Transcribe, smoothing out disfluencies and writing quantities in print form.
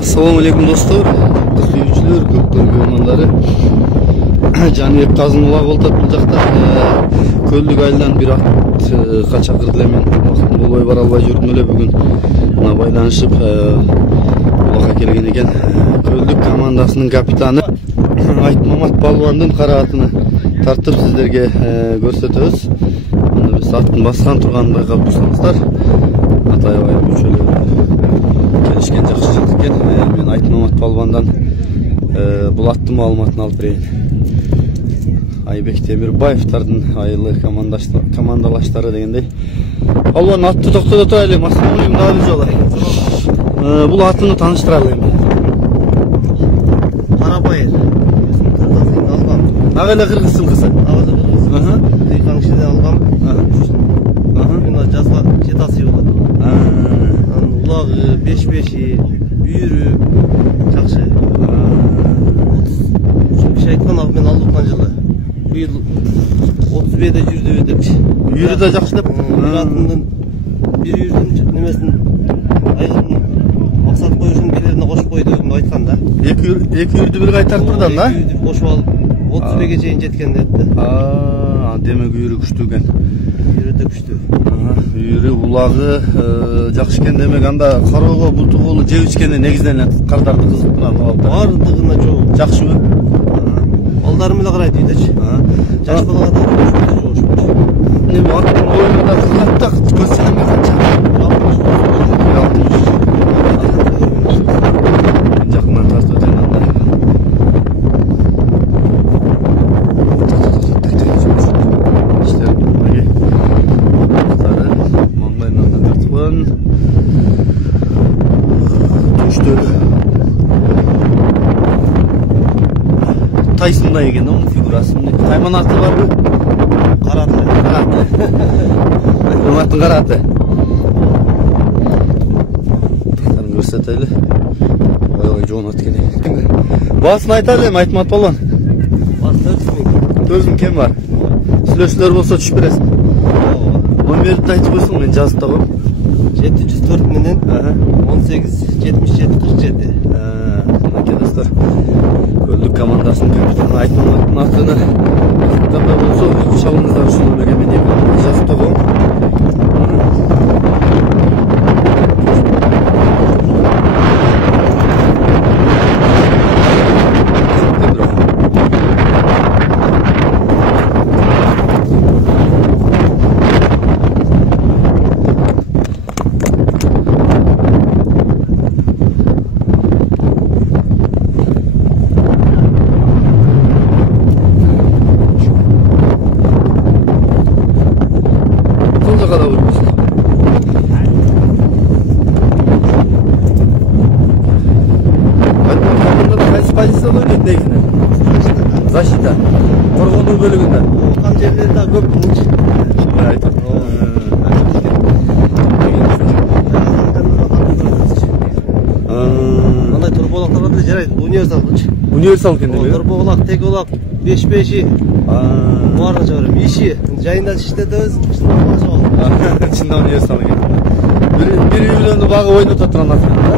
Assalamu alaikum dostlar, suyucular, köktör görmanları. Canibek Kazımullah oltat бұл жақта көлдік айылдан bir at қачақырды мен болбой бара албай жүрдім эле бүгүн мына байланышып булакка келген экен. Көлдік командасынын капитаны Айтмамат Балуандын кара атыны тартып сиздерге көрсөтөбүз. Аны биз аттын баскан турганын байкап турсаңыздар, ата аябай мүчөлөр келишкен жакшы жылт экен. Мен Айтмамат Балуандан бул аттын маалыматын алып берейин. Айбек Темирбаевтардын айылы командалаштары дегендей. Балуан атты токтото турайлы. Ассалам алейкум жолы. Бул аттыны тааныштыралы эми. Карабайыр. Кыргыздан алгам. Агайлы кыргыздын кызы. Агайлы кыргыз. Дыйкан кишиден алгам. Мына жазга жетасы болот. Анын улагы, беш-беши, бүйүрү жакшы. 30 киши айткан ал мен алдыкан жылы. Быйыл 35де жүрдү депчи. Бүйүрү да жакшы деп. Аттын бир үйүрдүн немесин айылын максат коюшун билерине кошуп койду деп айткан да. Эки үйүрдү бир кайтарып турдан да? Эки үйүрдү кошуп алып 35ге чейин жеткен депти. Демек үйүрү күчтүү экен. Үйүрү да күчтүү. Үйүрү улагы жакшы экен. Демек анда кароого буту колу жеп ичкени негизинен кардарды кызыктырган алып. Бардыгына жок. Жакшыбы? Балдарым эле карайт үйдөчү. Жаш балага да жок. Неме аттын оюнда кызгатта көзчелеме канча? Жакынан тартып өтөйүн анда. İşte magi. Sarı manglayından tartıpan. Düştü. Taysın'da egen onun figurasını. Tayman atı var mı? Karatı. Hürmetin karatı. Taktарын көрсөтөлү. Ой, жоон өткөн. Басын айталы, Айтмамат Балуан. Бас 400 кем бар? Сүйлөшүүлөр болсо түшүп бересиң. Номерди айтып койсоң, мен жазып табам. 704 менен 18 77 47. Мынакей достор. Көлдүк командасынын капитаны Айтмаматтын атыны таппай болсо, шабыңыздар ушул номерге мен экранга жазып табам. Позицияда ойнойт негизинен. Защита. Коргонуу бөлүгүндө. Кан жерлерде көп мынч. Айтып. Мындай турболактар бар жарайт. Универсал кылчы. Универсал экен деп. Турболак, теголак, беш-беши. Баарын чыгарам. Иши жайында иштетебиз. Чында универсал экен. Бир үйлөнү багы ойното турган ат экен да.